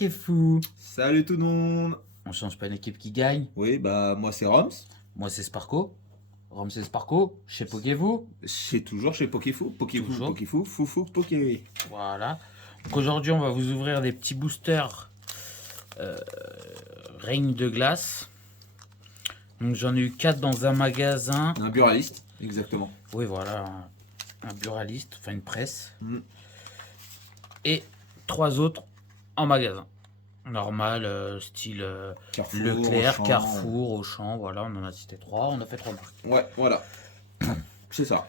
Pokéfou. Salut tout le monde. On change pas une équipe qui gagne. Oui, bah moi c'est Roms. Moi c'est Sparko. Rome c'est Sparko. Chez Pokéfou. Toujours chez Pokéfou. Pokéfou, Toujours. Pokéfou, Foufou, Poké. Voilà. Donc aujourd'hui on va vous ouvrir des petits boosters Règne de glace. Donc j'en ai eu 4 dans un magasin. Un buraliste, exactement. Oui voilà. Un buraliste, enfin une presse. Et 3 autres en magasin. Normal, style Carrefour, Leclerc, Auchan. Carrefour, Auchan, voilà, on en a cité 3, on a fait 3 marques. Ouais, voilà. C'est ça.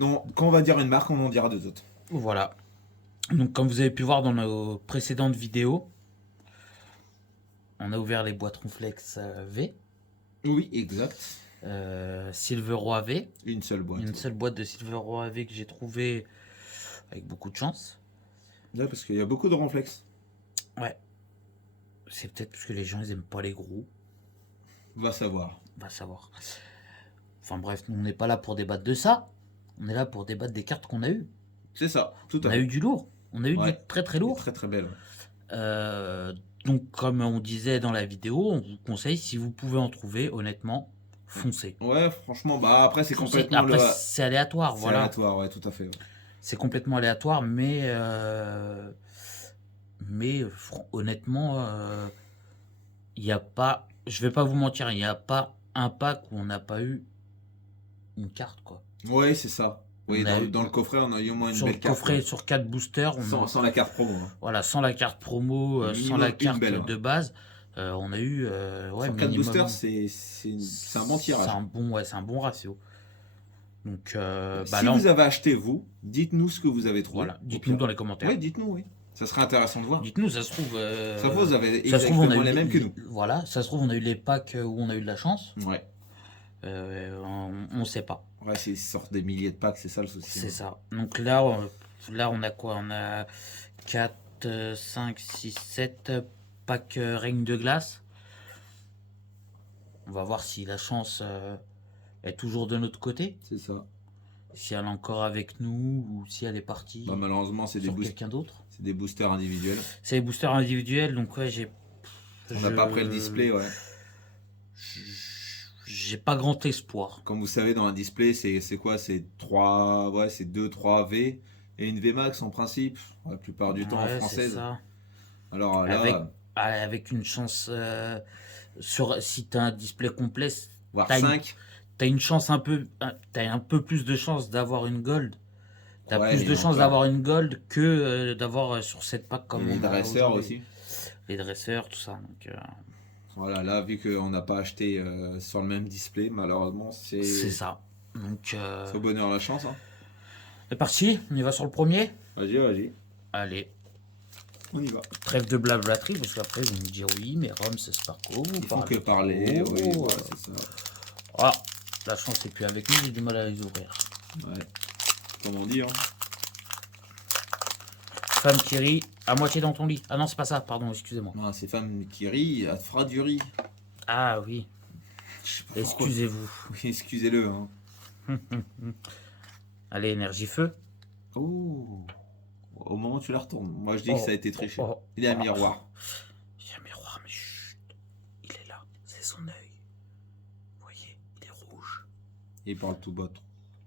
Donc quand on va dire une marque, on en dira 2 autres. Voilà. Donc comme vous avez pu voir dans nos précédentes vidéos, on a ouvert les boîtes Ronflex V, Oui, exact. Silveroi V, Une seule boîte. une seule boîte de Silveroi V que j'ai trouvé avec beaucoup de chance. Ouais, parce qu'il y a beaucoup de Ronflex. Ouais. C'est peut-être parce que les gens ils aiment pas les gros. Va savoir. On va savoir. Enfin bref, nous on n'est pas là pour débattre de ça. On est là pour débattre des cartes qu'on a eues. C'est ça, tout On à a fait. eu du lourd. On a eu Ouais. du très très lourd. Très très belle. Donc comme on disait dans la vidéo, on vous conseille, si vous pouvez en trouver, honnêtement, foncez. Ouais, franchement, bah après c'est Foncez. complètement Après c'est aléatoire, C'est voilà. aléatoire, ouais, tout à fait. Ouais. C'est complètement aléatoire, mais honnêtement, il n'y a pas, je vais pas vous mentir, il n'y a pas un pack où on n'a pas eu une carte, quoi. Ouais, c'est ça. Oui, On a eu- dans le coffret, on a eu au moins une Sur le belle carte. coffret, Ouais. sur 4 boosters, Sans la carte promo. Hein. voilà, sans la carte promo, sans Minimum la une carte belle, de base, on a eu ouais, Sur 4 minimum. boosters, c'est un bon tirage. C'est un bon ratio. Donc, Si là, vous avez acheté, vous, dites-nous ce que vous avez trouvé. voilà, dites-nous dans les commentaires. Oui, dites-nous, oui. Ça serait intéressant de voir. Dites-nous, ça se trouve. Ça vous avez ça se trouve, on a exactement eu les mêmes que nous. Voilà, ça se trouve, on a eu les packs où on a eu de la chance. Ouais. On sait pas. Ouais, c'est sortent des milliers de packs, c'est ça le souci. C'est ça. Donc là, on a quoi? On a 4, 5, 6, 7 packs Règne de glace. On va voir si la chance est toujours de notre côté. C'est ça. Si elle est encore avec nous ou si elle est partie Bah, malheureusement, c'est sur quelqu'un d'autre. C'est des boosters individuels. C'est les boosters individuels, donc ouais, On n'a pas pris le display, ouais. J'ai pas grand espoir. Comme vous savez, dans un display, c'est quoi? C'est 3, ouais, c'est 2, 3 V et une VMAX en principe, la plupart du temps en Ouais, c'est française. ça. Alors là, Avec une chance, si tu as un display complet, voire t'as 5. T'as une chance t'as un peu plus de chance d'avoir une gold. T'as Ouais, plus mais de chance encore. d'avoir une gold que d'avoir sur cette pack comme Et les on a dresseurs aujourd'hui. aussi. Les dresseurs, tout ça. Donc, Voilà, là, vu qu'on n'a pas acheté sur le même display, malheureusement, c'est ça. Donc, c'est au bonheur la chance. Hein. c'est parti, on y va sur le premier. Vas-y, vas-y. Allez, On y va. trêve de blablaterie, parce qu'après vous me dire oui, mais Rome c'est Sparko. Ils font que parler. Oui, Oh. voilà, c'est ça. Ah, la chance n'est plus avec nous, j'ai du mal à les ouvrir. Ouais. Comment dire hein. Femme qui rit à moitié dans ton lit. Ah non, c'est pas ça, pardon, excusez-moi. Non, ces femmes qui rient, elle fera du riz. Ah oui, Je sais pas pourquoi. excusez-vous. Oui, excusez-le. Hein. Allez, énergie feu. Oh. Au moment où tu la retournes. Moi, je dis que ça a été triché. Oh. Il y a un miroir. Il y a un miroir, mais chut. Il est là, c'est son œil. Vous voyez, il est rouge. Et il parle tout bas.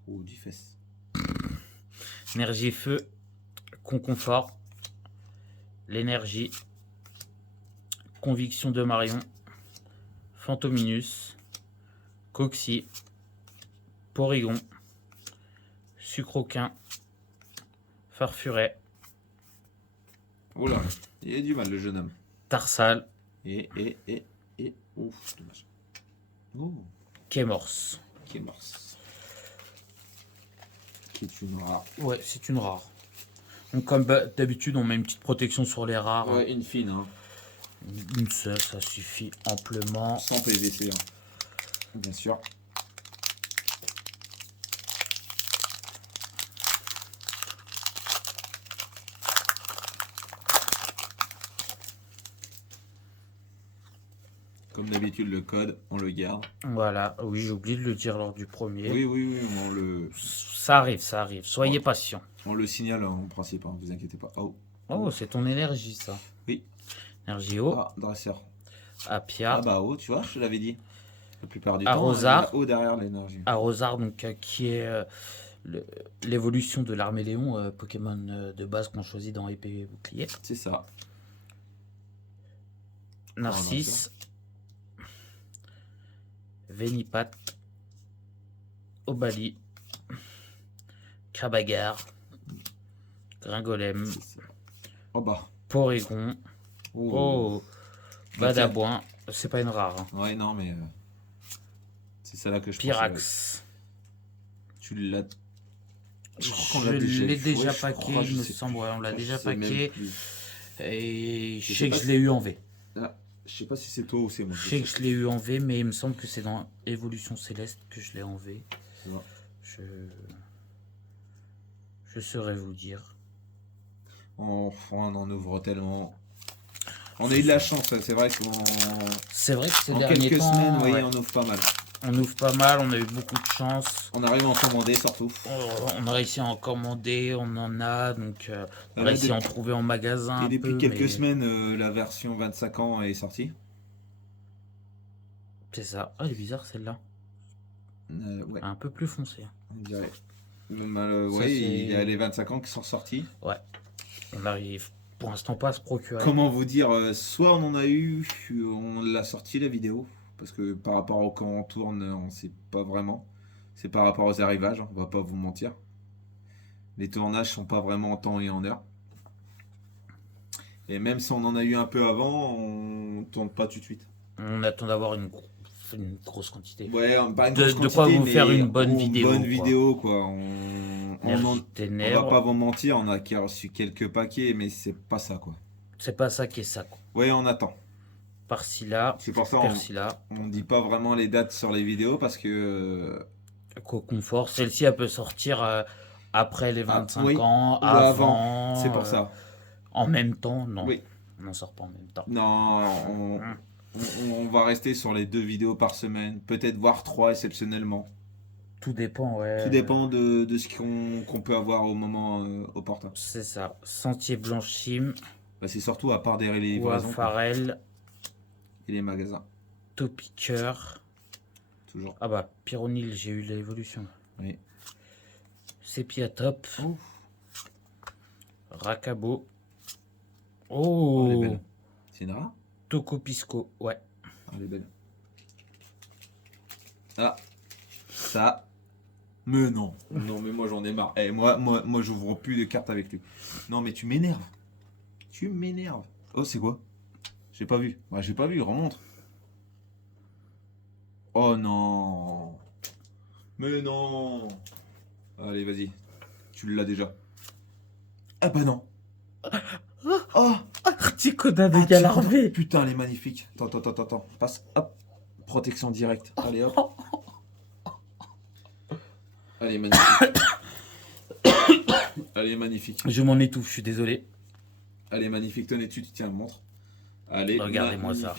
Ou du fesse. Énergie feu, conconfort, l'énergie, conviction de Marion, Fantominus, Coxy, Porygon, Sucroquin, Farfuret, Oula, il a du mal, le jeune homme. Tarsal, Et. Ouf, dommage. Oh, Kémorse. qui est mort. Qui est une rare. Ouais, c'est une rare. Donc comme d'habitude, on met une petite protection sur les rares. Ouais, une fine, hein. Une seule, ça suffit amplement. Sans PVC, hein. Bien sûr. Comme d'habitude, le code, on le garde. Voilà, oui, j'ai oublié de le dire lors du premier. Oui, Ça arrive, ça arrive. Soyez patient. on le signale en principe, hein, vous inquiétez pas. Oh, Oh, c'est ton énergie, ça. oui. Énergie haut. Ah, dresseur. Appia. Ah bah haut, tu vois, je te l'avais dit. La plupart du Arrosard. temps, il y a haut derrière l'énergie. Arrosard, donc, qui est l'évolution de l'armée Léon, Pokémon de base qu'on choisit dans épée et bouclier. C'est ça. Narcisse. Vénipat. Obali. Krabagar. Gringolem. Oh bah. Porygon. Oh. Badabouin. C'est pas une rare. Hein. Ouais, non, mais. C'est ça là que je Pyrax. Tu l'as. Je l'ai déjà paqué, il me semble. Ouais, on l'a déjà paqué. Et je sais que je l'ai eu en V. Ah, je sais pas si c'est toi ou c'est moi. Je sais que je l'ai eu en V, mais il me semble que c'est dans Évolution Céleste que je l'ai en V. Je saurais vous dire. On en ouvre tellement. On a eu de la chance, c'est vrai qu'en ces derniers quelques temps, semaines, oui, on ouvre pas mal. On ouvre pas mal, on a eu beaucoup de chance. On arrive à en commander surtout. On a réussi à en commander, on en a, donc on a réussi à en trouver en magasin. Et depuis quelques semaines, la version 25 ans est sortie. C'est ça. Ah, elle est bizarre celle-là. Ouais. Un peu plus foncé. On dirait. Oui, il y a les 25 ans qui sont sortis. Ouais. On arrive pour l'instant pas à se procurer. Comment vous dire, soit on en a eu, on l'a sorti la vidéo. Parce que par rapport au quand on tourne, on sait pas vraiment. C'est par rapport aux arrivages, on va pas vous mentir. Les tournages sont pas vraiment en temps et en heure. Et même si on en a eu un peu avant, on tourne pas tout de suite. On attend d'avoir une grosse quantité. Ouais, pas une grosse quantité, de quoi vous faire une bonne vidéo. Bonne vidéo, quoi. On va pas vous mentir, on a reçu quelques paquets, mais c'est pas ça, quoi. C'est pas ça qui est ça, quoi. Ouais, on attend. Par-ci là, c'est pour ça on dit pas vraiment les dates sur les vidéos parce que Confort, celle-ci elle peut sortir après les 25 ans, ou avant. C'est pour ça. En même temps, non. Oui. On n'en sort pas en même temps. Non, on va rester sur les 2 vidéos par semaine, peut-être voire 3 exceptionnellement. Tout dépend, ouais. Tout dépend de ce qu'on peut avoir au moment opportun. C'est ça. Sentier Blanchim. Bah, c'est surtout à part des livraisons. Farel. Et les magasins. Topiqueur. Toujours. Ah bah, Pyronil, j'ai eu l'évolution. Oui. Sépiatop. Oh. Rakabo. Oh, elle est belle. C'est une rare. Tokopisco, ouais. Elle est belle. Ah, ça. Mais non. Non, mais moi j'en ai marre. Moi j'ouvre plus de cartes avec lui. Non, mais tu m'énerves. Tu m'énerves. Oh, c'est quoi? J'ai pas vu. Ouais, j'ai pas vu, remonte. Oh non. Mais non. Allez, vas-y. Tu l'as déjà. Ah bah non. Oh, Articoda de Galarvé. Putain, elle est magnifique. Attends. Passe. Hop. Protection directe. Allez, hop. Elle est magnifique. Elle est magnifique. Je m'en étouffe, je suis désolé. Elle est magnifique. Tenez, tu tiens, montre. Allez, regardez-moi ça.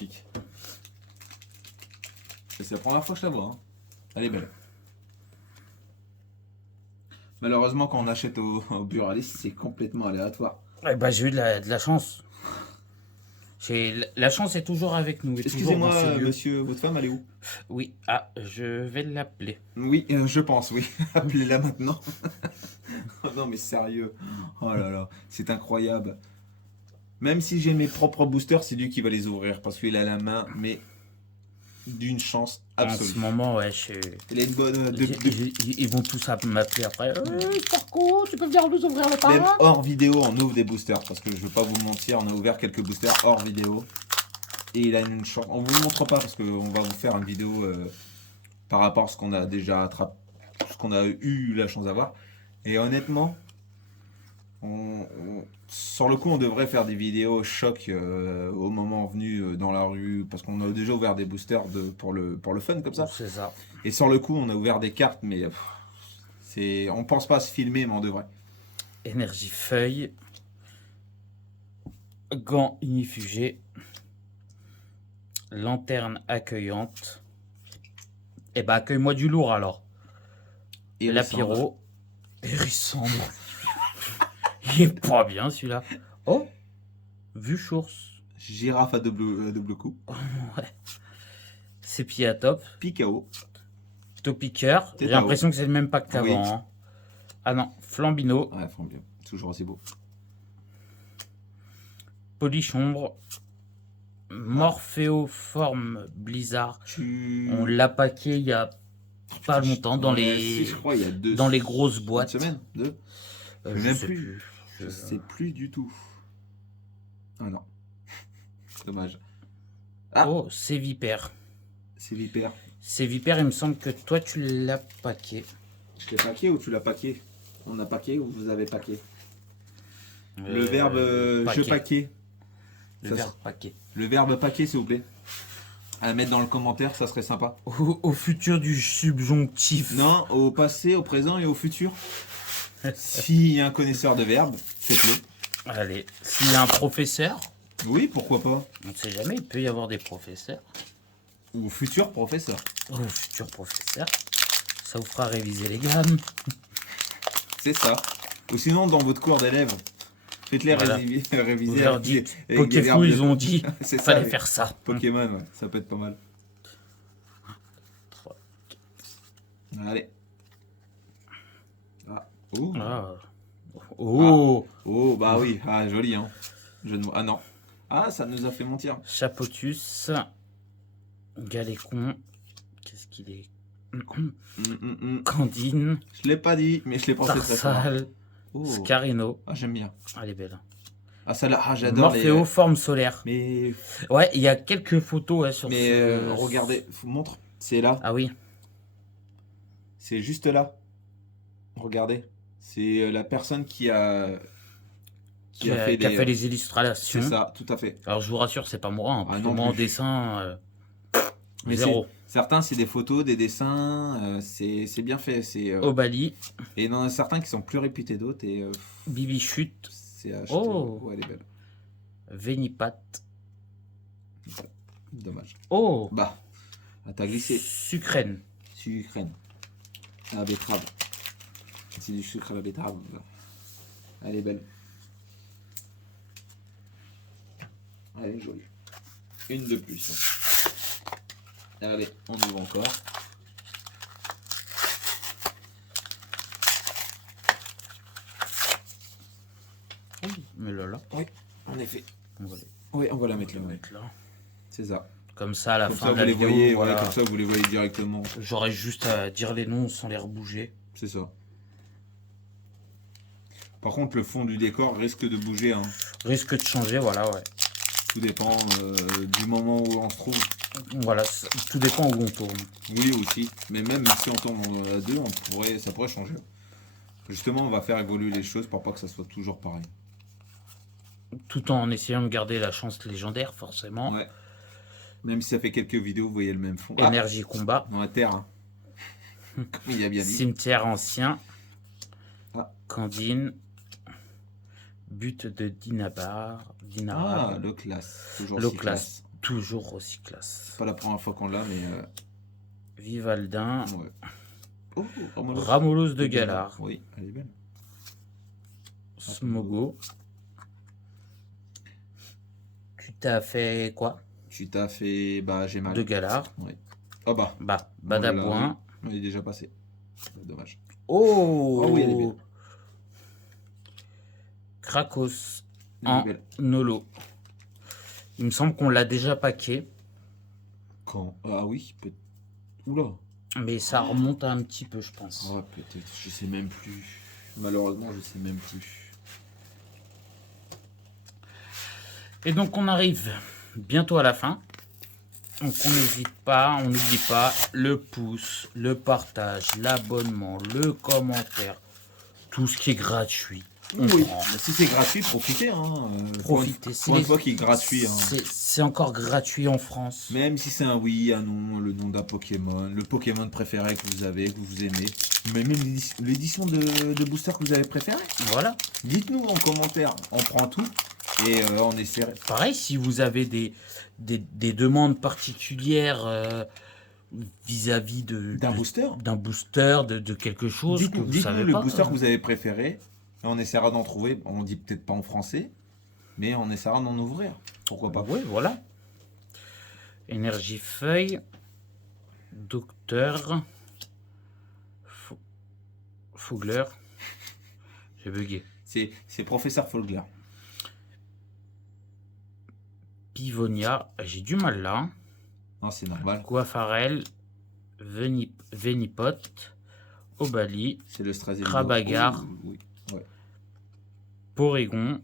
C'est la première fois que je la vois. Hein. Elle est belle. Malheureusement, quand on achète au buraliste, c'est complètement aléatoire. Eh ben, j'ai eu de la chance. La chance est toujours avec nous. Excusez-moi, monsieur, votre femme, elle est où? Oui, je vais l'appeler. Oui, je pense, oui. Appelez-la maintenant. Non, mais sérieux. Oh là là, c'est incroyable. Même si j'ai mes propres boosters, c'est lui qui va les ouvrir parce qu'il a la main, mais d'une chance absolue. En ce moment, ouais, il a une bonne. Ils vont tous m'appeler après. Parco, tu peux venir nous ouvrir le Même hors vidéo, on ouvre des boosters parce que je veux pas vous mentir, on a ouvert quelques boosters hors vidéo et il a une chance. On vous le montre pas parce qu'on va vous faire une vidéo par rapport à ce qu'on a déjà attrapé, ce qu'on a eu la chance d'avoir. Et honnêtement. Sur le coup, on devrait faire des vidéos choc au moment venu dans la rue parce qu'on a déjà ouvert des boosters pour le fun comme ça. C'est ça. Et sur le coup, on a ouvert des cartes, mais on pense pas se filmer, mais on devrait. Énergie feuille, gants inifugés, lanterne accueillante. Eh ben, accueille-moi du lourd alors. Et la pyro, Hérissandre. Il est pas bien celui-là. Oh, vue source. Girafe à double coup. Ouais. Sépia top. Picao. Topiqueur. J'ai Tétao. l'impression que c'est le même pack qu'avant. Oui. Hein. Ah non, Flambino. Ouais, Flambino. Toujours aussi beau. Polichombre. Morphéoforme Blizzard. Tu... On l'a paqué il y a pas longtemps dans Ouais, les si, je crois, il y a dans les grosses une boîtes. semaine, deux. Je Même sais plus. plus. Je sais plus du tout. Ah non. Dommage. Ah. Oh, c'est Vipère. C'est Vipère. C'est Vipère, il me semble que toi tu l'as paqué. Je l'ai paqué ou tu l'as paqué? On a paqué ou vous avez paqué? Le Euh, verbe paquet. je paqué. Le Ça, verbe paquet. Le verbe paqué, s'il vous plaît. À mettre dans le commentaire, ça serait sympa. Au futur du subjonctif. Non, au passé, au présent et au futur. S'il y a un connaisseur de verbes, faites-le. Allez, s'il y a un professeur, Oui, pourquoi pas. on ne sait jamais, il peut y avoir des professeurs. Ou futur professeur. Au futur professeur, ça vous fera réviser les gammes. C'est ça. Ou sinon, dans votre cours d'élèves, faites-les Voilà. réviser. Vous leur dites, avec des Pokéfou, verbes. ils ont dit, C'est ça, fallait avec faire ça. Pokémon, ouais, ça peut être pas mal. Allez. Ah. Oh. Ah. Oh, Oh, bah oui. Ah, joli, hein. Ah non. Ah, ça nous a fait mentir. Chapotus, Galécon, qu'est-ce qu'il est Candine, Je l'ai pas dit, mais je l'ai pensé très fort. Tarsal, Oh. Scarino. Ah, j'aime bien. Elle est belle. Ah, ça là, j'adore les... Morphéoforme solaire. Mais, Ouais, il y a quelques photos ouais, sur ce... regardez, montre. C'est là. Ah oui. C'est juste là. Regardez. C'est la personne qui a fait Qui a des... fait les illustrations. C'est ça, tout à fait. Alors je vous rassure, c'est pas moi. Hein, parce Ah, que non moi en plus. dessin, Mais zéro. certains, c'est des photos, des dessins. C'est bien fait. Obali, Et il y en a certains qui sont plus réputés d'autres. Et Bibichute, c'est acheté. Oh. Ouais, elle est belle. Vénipat. Dommage. Oh, Bah, t'as glissé. Sucrène. Sucrène. À la betterave. C'est du sucre à la betterave. Elle est belle. Elle est jolie. Une de plus. Allez, on ouvre encore. Mais là, Oui, en effet. on va les Oui, on va la mettre là. ouais. mettre là. C'est ça. Comme ça, à la Comme fin ça, de vous la les vidéo, voyez. voilà. Ouais, comme ça, vous les voyez directement. J'aurais juste à dire les noms sans les rebouger. C'est ça. Par contre, le fond du décor risque de bouger. Hein. Risque de changer, voilà, ouais. Tout dépend du moment où on se trouve. Voilà, tout dépend où on tourne. Oui, aussi. Mais même si on tourne à deux, ça pourrait changer. Justement, on va faire évoluer les choses pour pas que ça soit toujours pareil. Tout en essayant de garder la chance légendaire, forcément. Ouais. Même si ça fait quelques vidéos, vous voyez le même fond. Énergie combat. Dans la terre. Hein. Comme il a bien dit. Cimetière ancien. Ah. Candine. But de Dinabar. Ah, le classe. Toujours Le si classe. Toujours aussi classe. Pas la première fois qu'on l'a, mais... Vivaldin. ouais. Oh, Ramolos. Ramolos de Galar. Oui, elle est belle. Smogo. Tu t'as fait quoi? Tu t'as fait... Bah, j'ai mal. De Galar. Oui. Oh bah. Bah, Badabouin. Il est déjà passé. Dommage. Oh, Oh oui, elle est belle. Krakos Elle est en belle. Nolo. Il me semble qu'on l'a déjà paqué, Quand? Ah oui, peut-être. Oula. mais ça remonte un petit peu, je pense. Ouais, peut-être. Je sais même plus. Malheureusement, je sais même plus. Et donc on arrive bientôt à la fin. Donc on n'hésite pas, on n'oublie pas le pouce, le partage, l'abonnement, le commentaire, tout ce qui est gratuit. On Oui. prend. Mais si c'est gratuit, profitez. Hein. Profitez. Pour une fois qu'il est gratuit. Hein. C'est encore gratuit en France. Même si c'est un oui, un non, le nom d'un Pokémon, le Pokémon préféré que vous avez, que vous aimez, mais même l'édition de booster que vous avez préféré. Voilà. Dites-nous en commentaire, on prend tout et on essaie. Pareil, si vous avez des demandes particulières vis-à-vis D'un booster. d'un booster, de quelque chose que vous Dites-nous savez le pas. booster que vous avez préféré et on essaiera d'en trouver. On dit peut-être pas en français, Mais on essaiera d'en ouvrir. Pourquoi pas. Oui, voilà. Énergie feuille. Docteur. Fogler. J'ai bugué. C'est professeur Fogler. Pivonia. J'ai du mal là. Non, c'est normal. Coiffarel. Venipot. Obali. C'est le stress. Crabagar. Oui. Ouais. Porygon.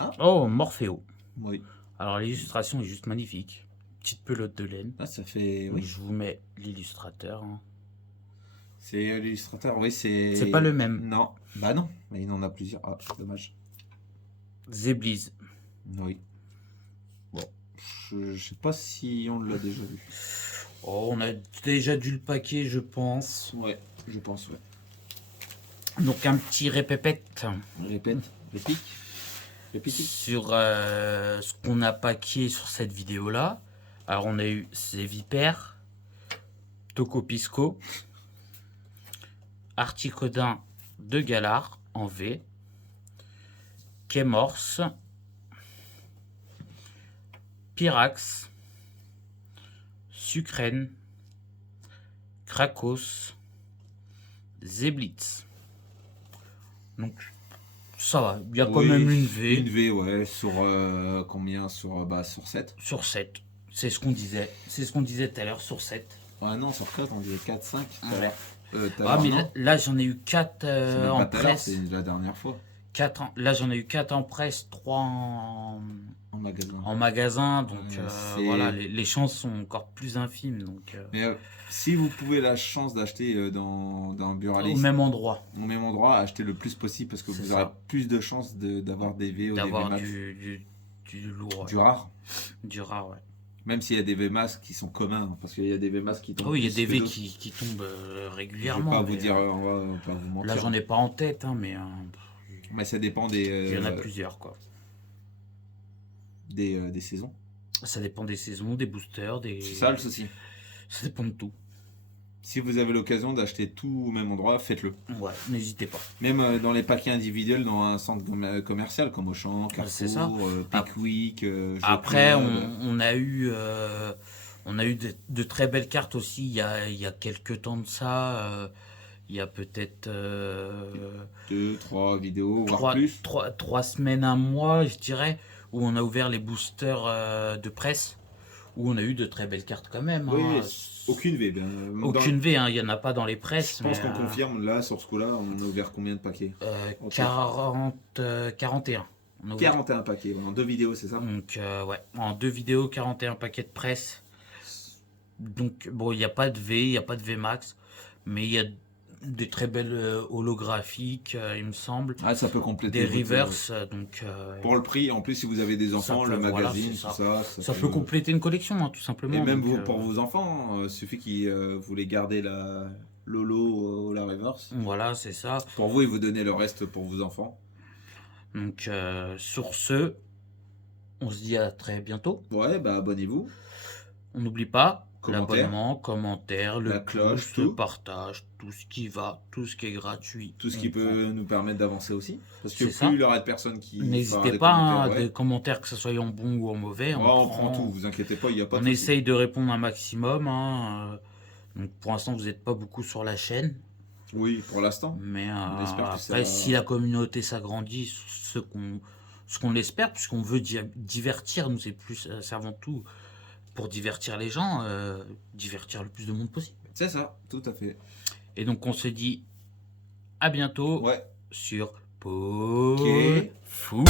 Ah. Oh, Morpheo. Oui. Alors l'illustration est juste magnifique. Petite pelote de laine. Ah, ça fait. Oui, je vous mets l'illustrateur. Hein. C'est l'illustrateur, oui, c'est. C'est pas le même. Non. Bah non, mais il en a plusieurs. Ah, dommage. Zebliz. Oui. Bon. Je sais pas si on l'a déjà vu. Oh, on a déjà dû le paquer, je pense. Ouais, je pense, ouais. Donc un petit répépète. Répète. Répique. Répétique. Sur ce qu'on a paqué sur cette vidéo là. Alors on a eu ces vipères, Tocopisco, Articodin de Galard en V, Kémorse, Pyrax, Sucrène, Krakos, Zeblitz. Donc ça va, il y a quand même une V. Une V, ouais, sur combien sur 7. Sur 7. C'est ce qu'on disait. C'est ce qu'on disait tout à l'heure, sur 7. Ah non, sur 4, on disait 4, 5 tout à Ouais. l'heure. Ah, mais là j'en ai eu 4 c'est même en pas tout à l'heure, presse. c'est la dernière fois. 4 là j'en ai eu 4 en presse, 3 En magasin. en magasin. Donc c'est- voilà, les chances sont encore plus infimes. Donc, Mais si vous pouvez la chance d'acheter dans un au buraliste, même endroit, au même endroit, achetez le plus possible parce que C'est vous ça. aurez plus de chances d'avoir des V ou des d'avoir VMAX. du lourd. Du rare. Du rare, ouais. Même s'il y a des VMAX qui sont communs, hein, parce qu'il y a des VMAX qui tombent. Ah oui, il y a plus des que V d'autres. qui tombent Je ne vais régulièrement. pas vous mais, dire, on va pas vous mentir. là j'en ai pas en tête, hein, mais Mais ça dépend des, il y en a plusieurs, quoi. des saisons. Ça dépend des saisons, des boosters, des. C'est ça le souci. Ça dépend de tout. Si vous avez l'occasion d'acheter tout au même endroit, faites-le. Ouais, n'hésitez pas. Même dans les paquets individuels dans un centre commercial comme Auchan, C'est ça. Carrefour, Pickwick. Après, Jeux on a eu de très belles cartes aussi il y a quelques temps de ça. Il y a peut-être 2, 3 vidéos, voire plus. 3 semaines, un mois, je dirais, où on a ouvert les boosters de presse, où on a eu de très belles cartes quand même. Oui, hein. aucune V. Ben, Aucune V, hein, il n'y en a pas dans les presses. Je pense mais, qu'on confirme, là, sur ce coup-là, on a ouvert combien de paquets 41. On a ouvert. 41 paquets, en 2 vidéos, c'est ça? Donc, ouais, en 2 vidéos, 41 paquets de presse. Donc, bon, il n'y a pas de V, il n'y a pas de VMAX, mais il y a des très belles holographiques, il me semble. Ah, ça peut compléter. Des reverse, donc. Pour le prix, en plus, si vous avez des enfants, peut- le voilà, magazine, c'est tout ça. ça. Ça peut compléter une collection, hein, tout simplement. Et même donc, pour vos enfants, il suffit qu'ils voulaient garder la Lolo ou la reverse. Voilà, c'est ça. Pour vous, ils vous donnaient le reste pour vos enfants. Donc, sur ce, on se dit à très bientôt. Ouais, bah abonnez-vous. On n'oublie pas Commentaire. l'abonnement, commentaire, La le cloche, pouce, tout. le partage, tout ce qui va, tout ce qui est gratuit. Tout ce qui on prend. peut nous permettre d'avancer aussi. Parce que C'est ça. plus il y aura de personnes qui. fera N'hésitez des pas, commentaires, hein, ouais. des commentaires, que ce soit en bon ou en mauvais. Ouais, on prend tout, vous inquiétez pas, il n'y a pas On de souci. essaye de répondre un maximum. Hein. Donc pour l'instant, vous n'êtes pas beaucoup sur la chaîne. Oui, pour l'instant. Mais On espère que après, ça- si la communauté s'agrandit, ce qu'on l'espère, puisqu'on veut divertir, nous, c'est avant tout pour divertir les gens, divertir le plus de monde possible. C'est ça, tout à fait. Et donc, on se dit à bientôt Ouais. sur Paul Ok. Fou.